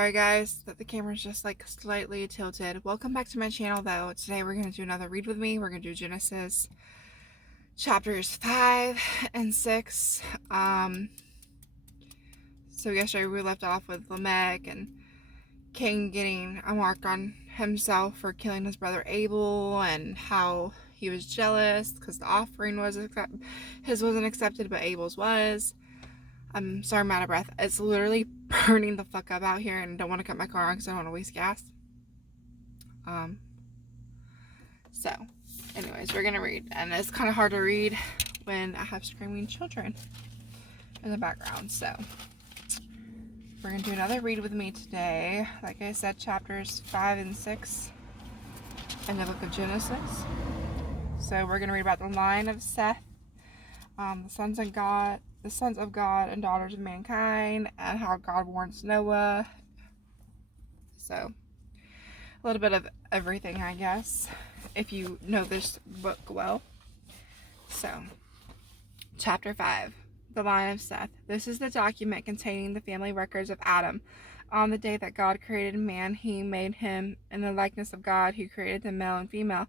Sorry guys that the camera's just like slightly tilted. Welcome back to my channel though. Today we're going to do another read with me. We're going to do Genesis chapters 5 and 6. So yesterday we left off with Lamech and Cain getting a mark on himself for killing his brother Abel and how he was jealous because the offering his wasn't accepted but Abel's was. I'm sorry, I'm out of breath. It's literally burning the fuck up out here and I don't want to cut my car on because I don't want to waste gas. So, anyways, we're going to read. And it's kind of hard to read when I have screaming children in the background. So, we're going to do another read with me today. Like I said, chapters 5 and 6 in the book of Genesis. So, we're going to read about the line of Seth, the sons of God and daughters of mankind, and how God warns Noah. So, a little bit of everything, I guess, if you know this book well. So, chapter 5, the line of Seth. This is the document containing the family records of Adam. On the day that God created man, he made him in the likeness of God, who created them male and female.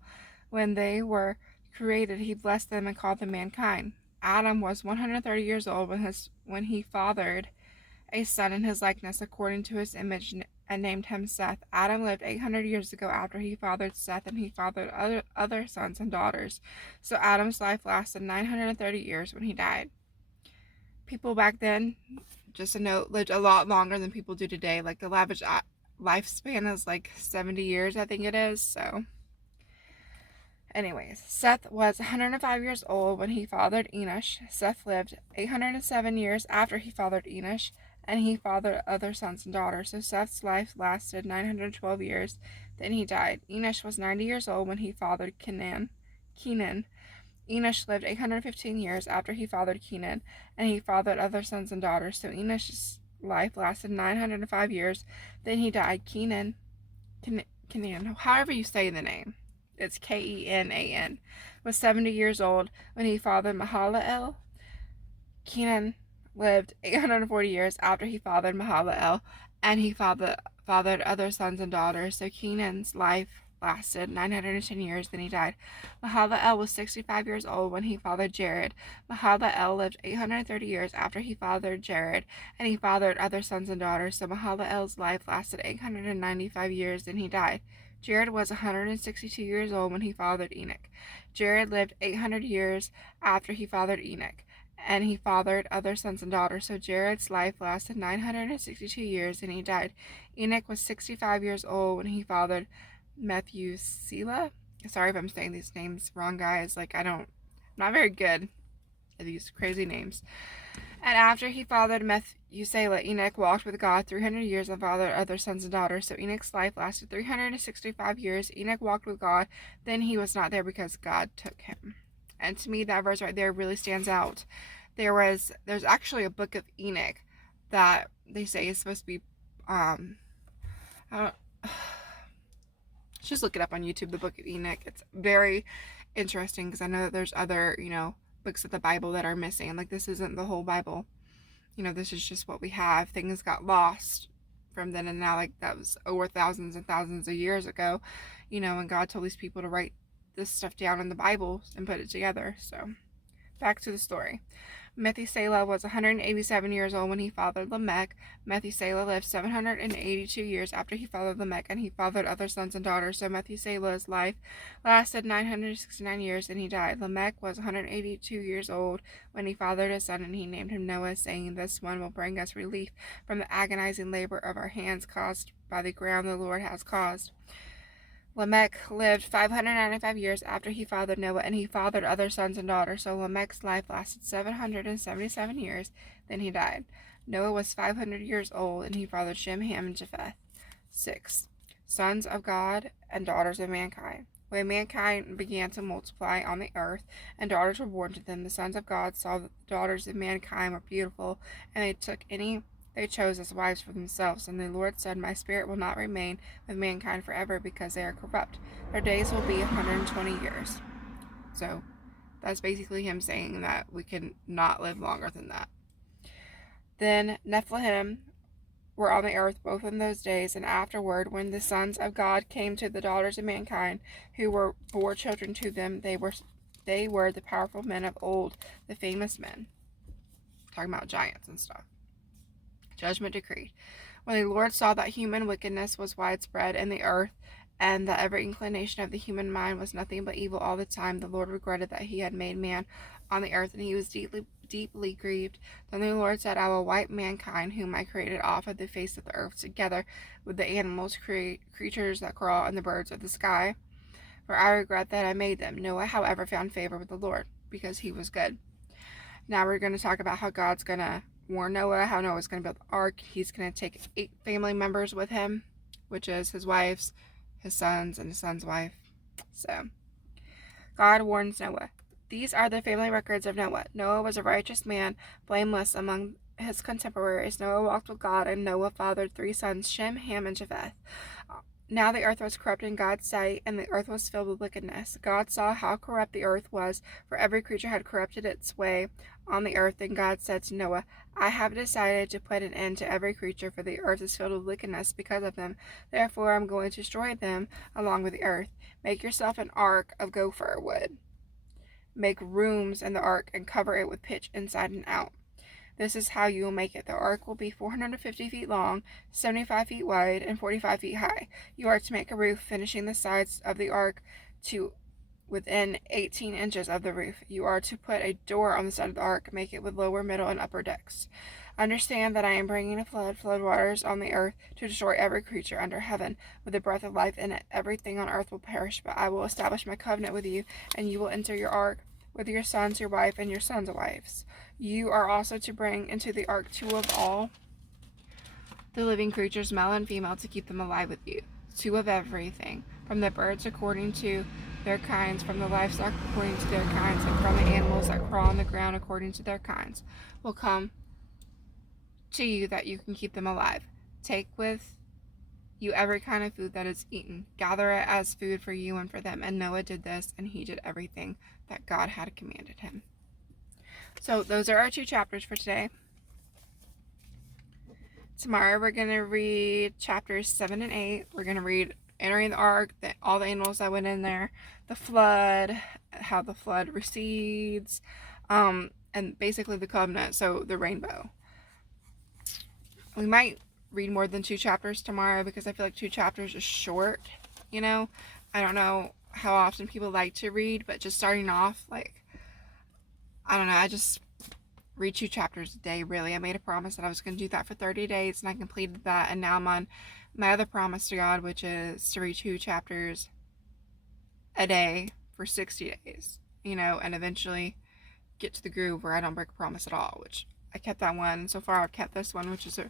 When they were created, he blessed them and called them mankind. Adam was 130 years old when he fathered a son in his likeness according to his image and named him Seth. Adam lived 800 years ago after he fathered Seth, and he fathered other sons and daughters. So Adam's life lasted 930 years when he died. People back then, just a note, lived a lot longer than people do today. Like the average lifespan is like 70 years, I think it is. So anyways, Seth was 105 years old when he fathered Enosh. Seth lived 807 years after he fathered Enosh, and he fathered other sons and daughters. So Seth's life lasted 912 years, then he died. Enosh was 90 years old when he fathered Kenan. Enosh lived 815 years after he fathered Kenan, and he fathered other sons and daughters. So Enosh's life lasted 905 years, then he died. Kenan, however you say the name, it's Kenan, was 70 years old when he fathered Mahalalel. Kenan lived 840 years after he fathered Mahalalel, and he fathered other sons and daughters. So Kenan's life lasted 910 years, then he died. Mahalalel was 65 years old when he fathered Jared. Mahalalel lived 830 years after he fathered Jared, and he fathered other sons and daughters. So Mahalalel's life lasted 895 years, then he died. Jared was 162 years old when he fathered Enoch. Jared lived 800 years after he fathered Enoch, and he fathered other sons and daughters. So Jared's life lasted 962 years, and he died. Enoch was 65 years old when he fathered Methuselah. Sorry if I'm saying these names wrong, guys. I'm not very good at these crazy names. And after he fathered Methuselah, Enoch walked with God 300 years and fathered other sons and daughters. So Enoch's life lasted 365 years. Enoch walked with God. Then he was not there because God took him. And to me, that verse right there really stands out. There's actually a book of Enoch that they say is supposed to be, just look it up on YouTube, the book of Enoch. It's very interesting because I know that there's other, books of the Bible that are missing. Like, this isn't the whole Bible. This is just what we have. Things got lost from then and now. Like, that was over thousands and thousands of years ago, and God told these people to write this stuff down in the Bible and put it together. So, back to the story. Methuselah was 187 years old when he fathered Lamech. Methuselah lived 782 years after he fathered Lamech, and he fathered other sons and daughters. So Methuselah's life lasted 969 years, and he died. Lamech was 182 years old when he fathered a son, and he named him Noah, saying, "This one will bring us relief from the agonizing labor of our hands caused by the ground the Lord has caused." Lamech lived 595 years after he fathered Noah, and he fathered other sons and daughters. So Lamech's life lasted 777 years, then he died. Noah was 500 years old, and he fathered Shem, Ham, and Japheth. 6. Sons of God and daughters of mankind. When mankind began to multiply on the earth, and daughters were born to them, the sons of God saw that the daughters of mankind were beautiful, and they took any they chose as wives for themselves. And the Lord said, "My spirit will not remain with mankind forever, because they are corrupt. Their days will be 120 years. So that's basically him saying that we can not live longer than that. Then Nephilim were on the earth both in those days and afterward, when the sons of God came to the daughters of mankind, who bore children to them. They were the powerful men of old, the famous men. Talking about giants and stuff. Judgment decreed. When the Lord saw that human wickedness was widespread in the earth, and that every inclination of the human mind was nothing but evil all the time, the Lord regretted that he had made man on the earth, and he was deeply grieved. Then the Lord said, I will wipe mankind, whom I created, off of the face of the earth, together with the animals, creatures that crawl, and the birds of the sky, for I regret that I made them. Noah, however, found favor with the Lord, because he was good. Now we're going to talk about how God's going to warn Noah, how Noah's going to build the ark. He's going to take 8 family members with him, which is his wives, his sons, and his son's wife. So, God warns Noah. These are the family records of Noah. Noah was a righteous man, blameless among his contemporaries. Noah walked with God, and Noah fathered 3 sons, Shem, Ham, and Japheth. Now the earth was corrupt in God's sight, and the earth was filled with wickedness. God saw how corrupt the earth was, for every creature had corrupted its way on the earth. And God said to Noah, I have decided to put an end to every creature, for the earth is filled with wickedness because of them. Therefore I am going to destroy them along with the earth. Make yourself an ark of gopher wood. Make rooms in the ark and cover it with pitch inside and out. This is how you will make it. The ark will be 450 feet long, 75 feet wide, and 45 feet high. You are to make a roof, finishing the sides of the ark to within 18 inches of the roof. You are to put a door on the side of the ark, make it with lower, middle, and upper decks. Understand that I am bringing a flood waters on the earth, to destroy every creature under heaven with the breath of life in it. Everything on earth will perish, but I will establish my covenant with you, and you will enter your ark with your sons, your wife, and your sons' wives. You are also to bring into the ark 2 of all the living creatures, male and female, to keep them alive with you. 2 of everything, from the birds according to their kinds, from the livestock according to their kinds, and from the animals that crawl on the ground according to their kinds, will come to you, that you can keep them alive. Take with you every kind of food that is eaten. Gather it as food for you and for them. And Noah did this, and he did everything that God had commanded him. So those are our 2 chapters for today. Tomorrow we're going to read chapters 7 and 8. We're going to read entering the ark, all the animals that went in there, the flood, how the flood recedes, and basically the covenant, so the rainbow. We might read more than 2 chapters tomorrow, because I feel like 2 chapters is short, you know. I don't know how often people like to read, but just starting off, like, I don't know, I just read 2 chapters a day, really. I made a promise that I was going to do that for 30 days, and I completed that, and now I'm on my other promise to God, which is to read 2 chapters a day for 60 days, you know, and eventually get to the groove where I don't break a promise at all, which I kept that one. So far I've kept this one, which is a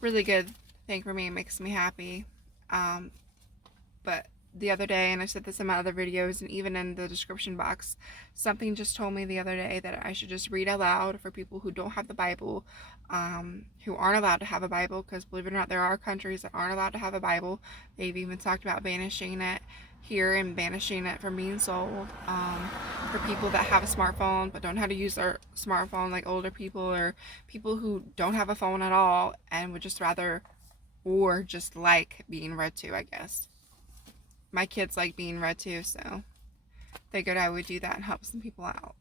really good thing for me. It makes me happy. But the other day, and I said this in my other videos and even in the description box, something just told me the other day that I should just read aloud for people who don't have the Bible, who aren't allowed to have a Bible, because believe it or not, there are countries that aren't allowed to have a Bible. They've even talked about banishing it here and banishing it from being sold, for people that have a smartphone but don't know how to use their smartphone, like older people or people who don't have a phone at all and would just rather, or just like being read to, I guess. My kids like being read to, so figured I would do that and help some people out.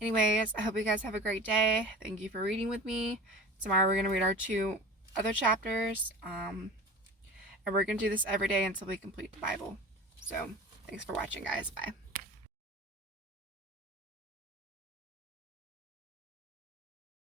Anyways, I hope you guys have a great day. Thank you for reading with me. Tomorrow we're going to read our 2 other chapters, and we're going to do this every day until we complete the Bible. So, thanks for watching, guys. Bye.